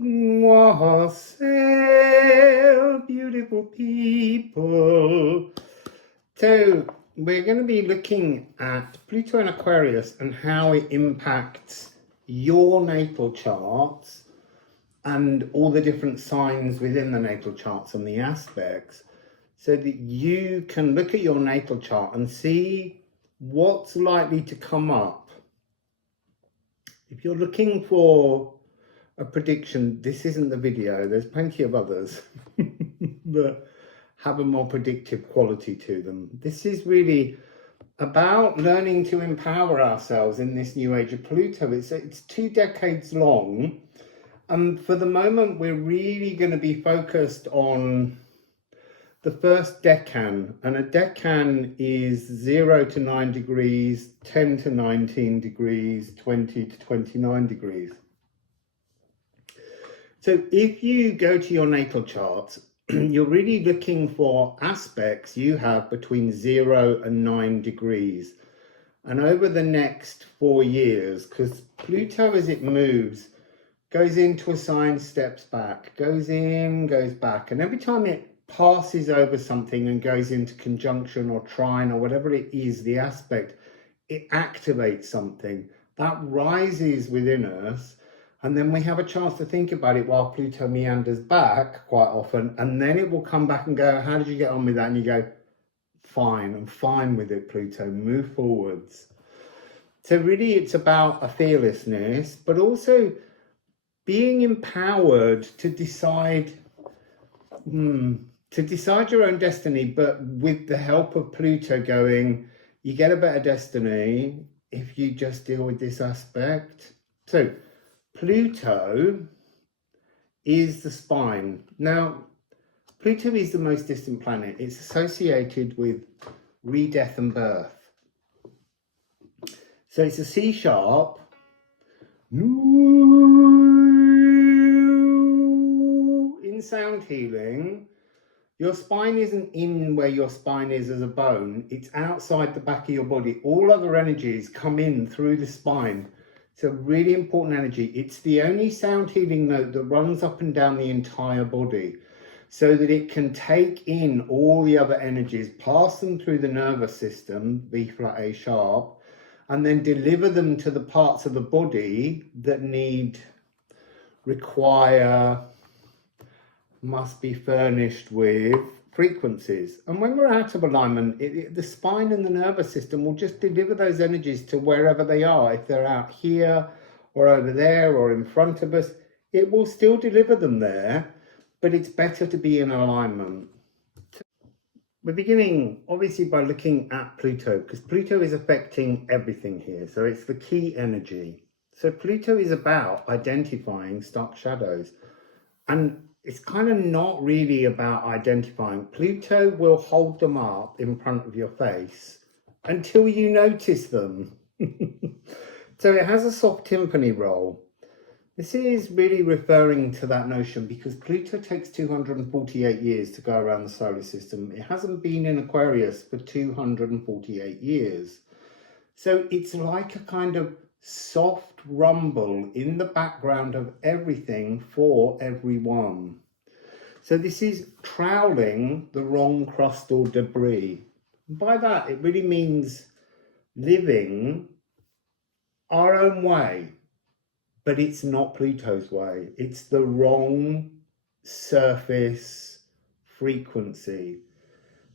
Wassail, beautiful people. So we're going to be looking at Pluto and Aquarius and how it impacts your natal charts and all the different signs within the natal charts and the aspects, so that you can look at your natal chart and see what's likely to come up. If you're looking for a prediction, this isn't the video. There's plenty of others that have a more predictive quality to them. This is really about learning to empower ourselves in this new age of Pluto. It's 2 decades long, and for the moment we're really going to be focused on the first decan, and a decan is 0 to 9 degrees, 10 to 19 degrees, 20 to 29 degrees. So if you go to your natal chart, you're really looking for aspects you have between 0 and 9 degrees. And over the next 4 years, because Pluto, as it moves, goes into a sign, steps back, goes in, goes back. And every time it passes over something and goes into conjunction or trine or whatever it is, the aspect, it activates something that rises within us. And then we have a chance to think about it while Pluto meanders back quite often. And then it will come back and go, how did you get on with that? And you go, fine, I'm fine with it, Pluto, move forwards. So really it's about a fearlessness, but also being empowered to decide your own destiny, but with the help of Pluto going, you get a better destiny if you just deal with this aspect. So Pluto is the spine. Now, Pluto is the most distant planet. It's associated with re-death and birth. So it's a C sharp. In sound healing, your spine isn't in where your spine is as a bone. It's outside the back of your body. All other energies come in through the spine. It's a really important energy. It's the only sound healing note that runs up and down the entire body, so that it can take in all the other energies, pass them through the nervous system, B flat A sharp, and then deliver them to the parts of the body that must be furnished with frequencies. And when we're out of alignment, the spine and the nervous system will just deliver those energies to wherever they are. If they're out here or over there or in front of us, it will still deliver them there, but it's better to be in alignment. We're beginning obviously by looking at Pluto, because Pluto is affecting everything here. So it's the key energy. So Pluto is about identifying stark shadows, and it's kind of not really about identifying. Pluto will hold them up in front of your face until you notice them. So it has a soft timpani role. This is really referring to that notion because Pluto takes 248 years to go around the solar system. It hasn't been in Aquarius for 248 years. So it's like a kind of soft rumble in the background of everything for everyone. So this is troweling the wrong crust or debris. By that, it really means living our own way, but it's not Pluto's way. It's the wrong surface frequency.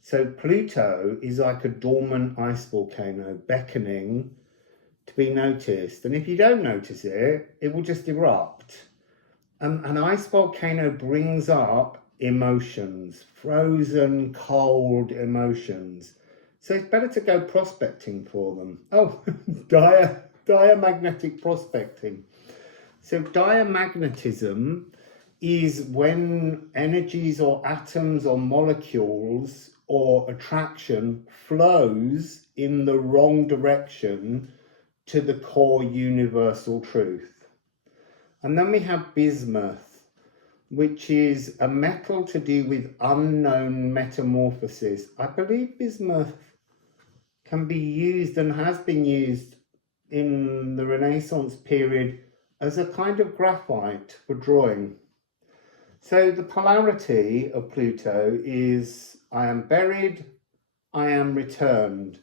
So Pluto is like a dormant ice volcano beckoning to be noticed. And if you don't notice it, it will just erupt. An ice volcano brings up emotions, frozen, cold emotions. So it's better to go prospecting for them. Oh, diamagnetic prospecting. So diamagnetism is when energies or atoms or molecules or attraction flows in the wrong direction to the core universal truth. And then we have bismuth, which is a metal to do with unknown metamorphosis. I believe bismuth can be used and has been used in the Renaissance period as a kind of graphite for drawing. So the polarity of Pluto is I am buried, I am returned.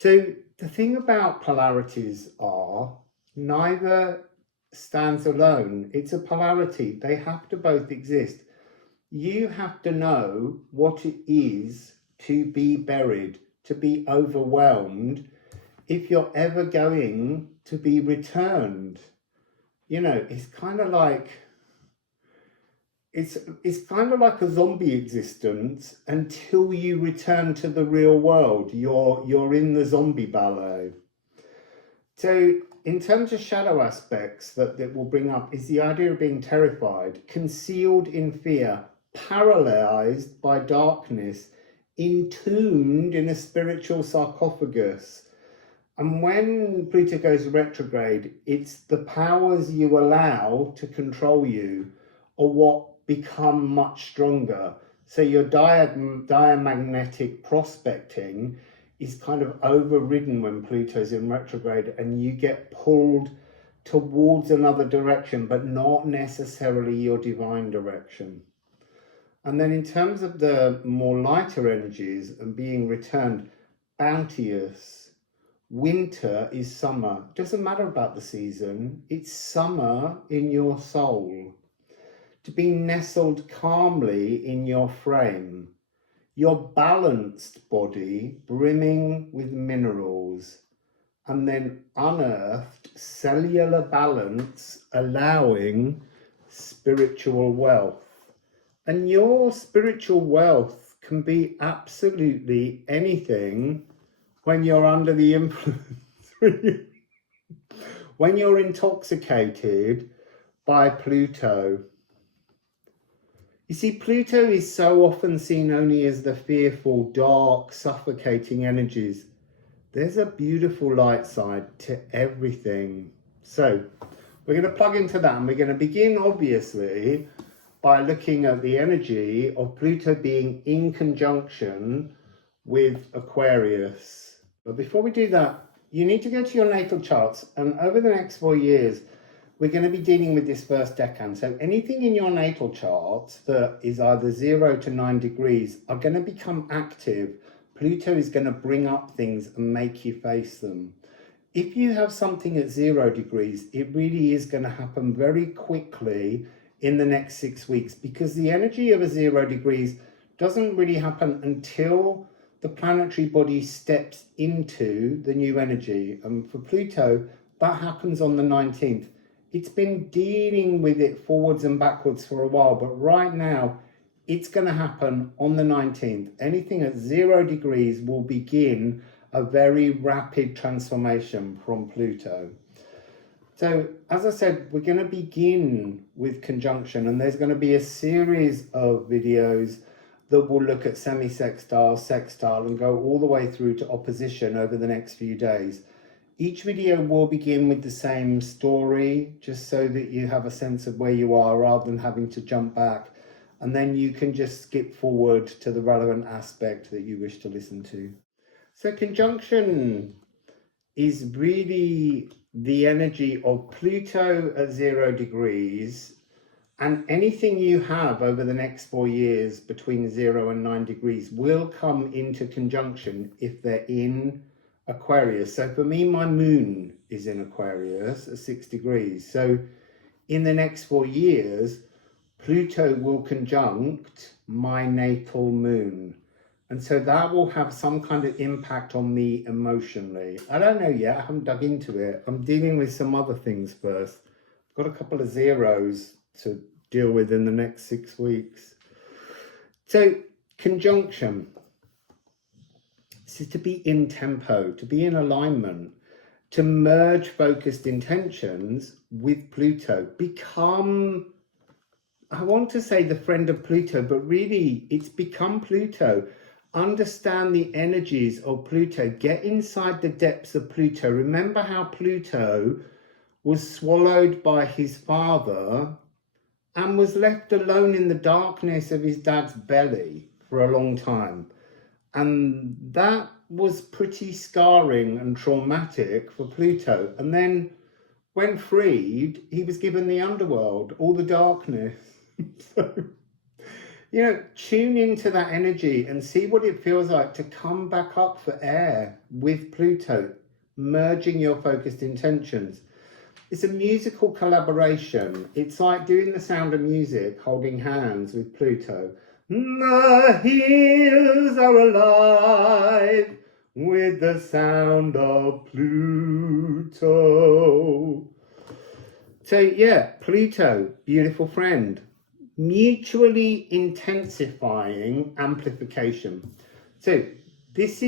So the thing about polarities are neither stands alone. It's a polarity. They have to both exist. You have to know what it is to be buried, to be overwhelmed, if you're ever going to be returned. You know, it's kind of like it's kind of like a zombie existence until you return to the real world. You're in the zombie ballet. So in terms of shadow aspects that will bring up is the idea of being terrified, concealed in fear, paralyzed by darkness, entombed in a spiritual sarcophagus. And when Pluto goes retrograde, it's the powers you allow to control you or what become much stronger. So your diamagnetic prospecting is kind of overridden when Pluto's in retrograde, and you get pulled towards another direction, but not necessarily your divine direction. And then in terms of the more lighter energies and being returned, bounteous, winter is summer. Doesn't matter about the season, it's summer in your soul. To be nestled calmly in your frame, your balanced body brimming with minerals, and then unearthed cellular balance allowing spiritual wealth. And your spiritual wealth can be absolutely anything when you're under the influence, when you're intoxicated by Pluto. You see, Pluto is so often seen only as the fearful, dark, suffocating energies. There's a beautiful light side to everything. So we're going to plug into that, and we're going to begin, obviously, by looking at the energy of Pluto being in conjunction with Aquarius. But before we do that, you need to go to your natal charts, and over the next 4 years, we're going to be dealing with this first decan. So anything in your natal chart that is either 0 to 9 degrees are going to become active. Pluto is going to bring up things and make you face them. If you have something at 0 degrees, it really is going to happen very quickly in the next 6 weeks, because the energy of a 0 degrees doesn't really happen until the planetary body steps into the new energy. And for Pluto, that happens on the 19th. It's been dealing with it forwards and backwards for a while, but right now it's going to happen on the 19th. Anything at 0 degrees will begin a very rapid transformation from Pluto. So, as I said, we're going to begin with conjunction, and there's going to be a series of videos that will look at semi-sextile, sextile, and go all the way through to opposition over the next few days. Each video will begin with the same story, just so that you have a sense of where you are rather than having to jump back. And then you can just skip forward to the relevant aspect that you wish to listen to. So conjunction is really the energy of Pluto at 0 degrees, and anything you have over the next 4 years between 0 and 9 degrees will come into conjunction if they're in Aquarius. So for me, my moon is in Aquarius at 6 degrees. So in the next 4 years, Pluto will conjunct my natal moon. And so that will have some kind of impact on me emotionally. I don't know yet, I haven't dug into it. I'm dealing with some other things first. I've got a couple of zeros to deal with in the next 6 weeks. So conjunction. This is to be in tempo, to be in alignment, to merge focused intentions with Pluto. Become, I want to say the friend of Pluto, but really it's become Pluto. Understand the energies of Pluto. Get inside the depths of Pluto. Remember how Pluto was swallowed by his father and was left alone in the darkness of his dad's belly for a long time. And that was pretty scarring and traumatic for Pluto. And then when freed, he was given the underworld, all the darkness. So, you know, tune into that energy and see what it feels like to come back up for air with Pluto, merging your focused intentions. It's a musical collaboration. It's like doing the Sound of Music, holding hands with Pluto. The hills are alive with the sound of Pluto. So yeah, Pluto, beautiful friend. Mutually intensifying amplification. So this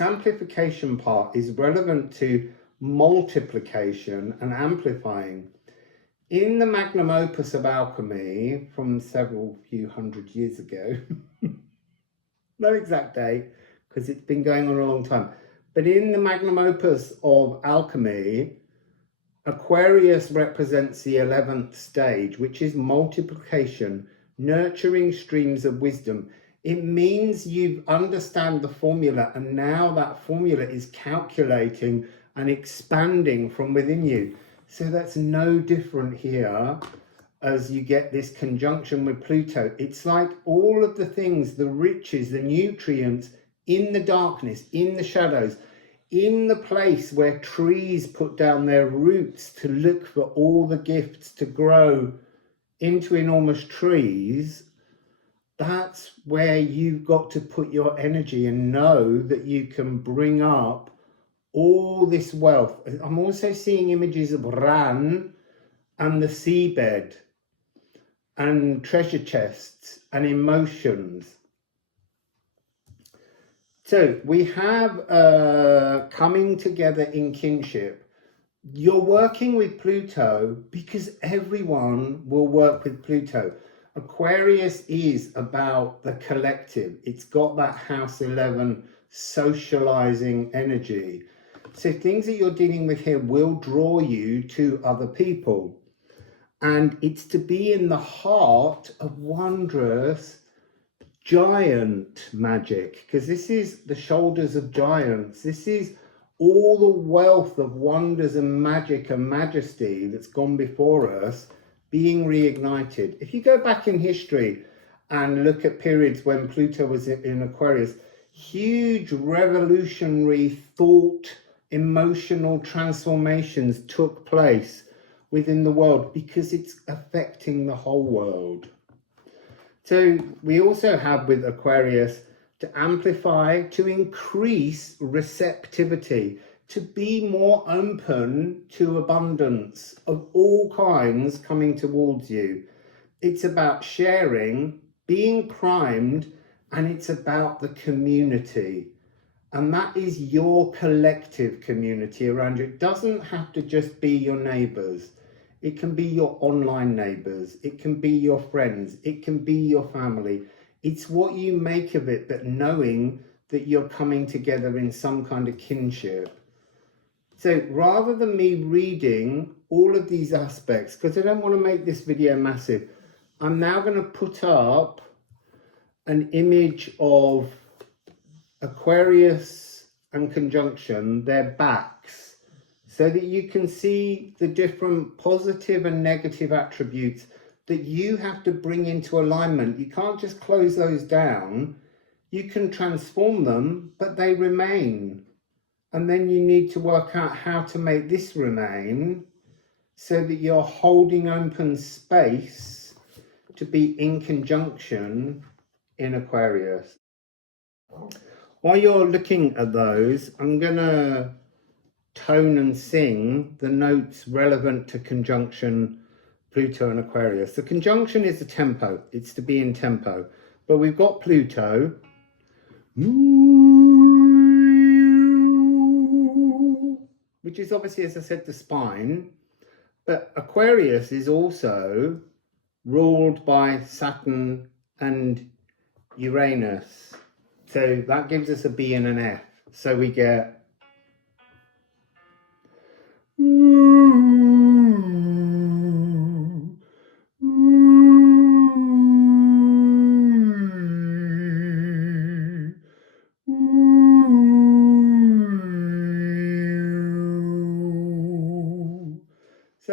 amplification part is relevant to multiplication and amplifying. In the magnum opus of alchemy from several few hundred years ago, no exact date because it's been going on a long time, but in the magnum opus of alchemy, Aquarius represents the 11th stage, which is multiplication, nurturing streams of wisdom. It means you understand the formula, and now that formula is calculating and expanding from within you. So that's no different here as you get this conjunction with Pluto. It's like all of the things, the riches, the nutrients in the darkness, in the shadows, in the place where trees put down their roots to look for all the gifts to grow into enormous trees. That's where you've got to put your energy and know that you can bring up all this wealth. I'm also seeing images of Ran and the seabed and treasure chests and emotions. So we have coming together in kinship. You're working with Pluto because everyone will work with Pluto. Aquarius is about the collective. It's got that house 11 socializing energy. So things that you're dealing with here will draw you to other people. And it's to be in the heart of wondrous giant magic, because this is the shoulders of giants. This is all the wealth of wonders and magic and majesty that's gone before us being reignited. If you go back in history and look at periods when Pluto was in Aquarius, huge revolutionary thought, emotional transformations took place within the world because it's affecting the whole world. So we also have with Aquarius to amplify, to increase receptivity, to be more open to abundance of all kinds coming towards you. It's about sharing, being primed, and it's about the community. And that is your collective community around you. It doesn't have to just be your neighbours. It can be your online neighbours, it can be your friends, it can be your family. It's what you make of it, but knowing that you're coming together in some kind of kinship. So rather than me reading all of these aspects, because I don't want to make this video massive, I'm now going to put up an image of Aquarius and conjunction, their backs, so that you can see the different positive and negative attributes that you have to bring into alignment. You can't just close those down. You can transform them, but they remain. And then you need to work out how to make this remain so that you're holding open space to be in conjunction in Aquarius. While you're looking at those, I'm going to tone and sing the notes relevant to conjunction Pluto and Aquarius. The conjunction is the tempo. It's to be in tempo. But we've got Pluto, which is obviously, as I said, the spine. But Aquarius is also ruled by Saturn and Uranus. So that gives us a B and an F. So we get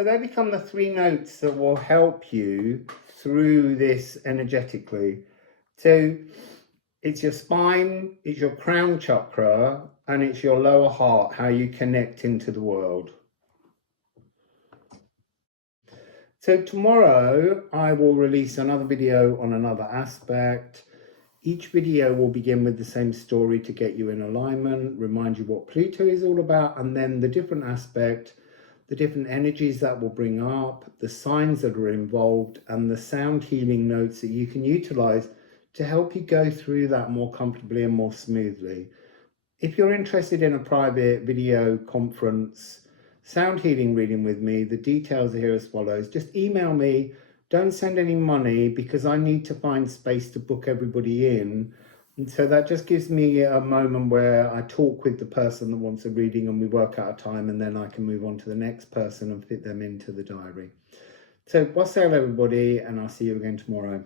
So they become the 3 notes that will help you through this energetically. So it's your spine, it's your crown chakra, and it's your lower heart, how you connect into the world. So tomorrow I will release another video on another aspect. Each video will begin with the same story to get you in alignment, remind you what Pluto is all about, and then the different aspect, the different energies that will bring up, the signs that are involved, and the sound healing notes that you can utilize to help you go through that more comfortably and more smoothly. If you're interested in a private video conference sound healing reading with me, the details are here as follows. Just email me. Don't send any money because I need to find space to book everybody in. And so that just gives me a moment where I talk with the person that wants a reading and we work out a time, and then I can move on to the next person and fit them into the diary. So wassail everybody, and I'll see you again tomorrow.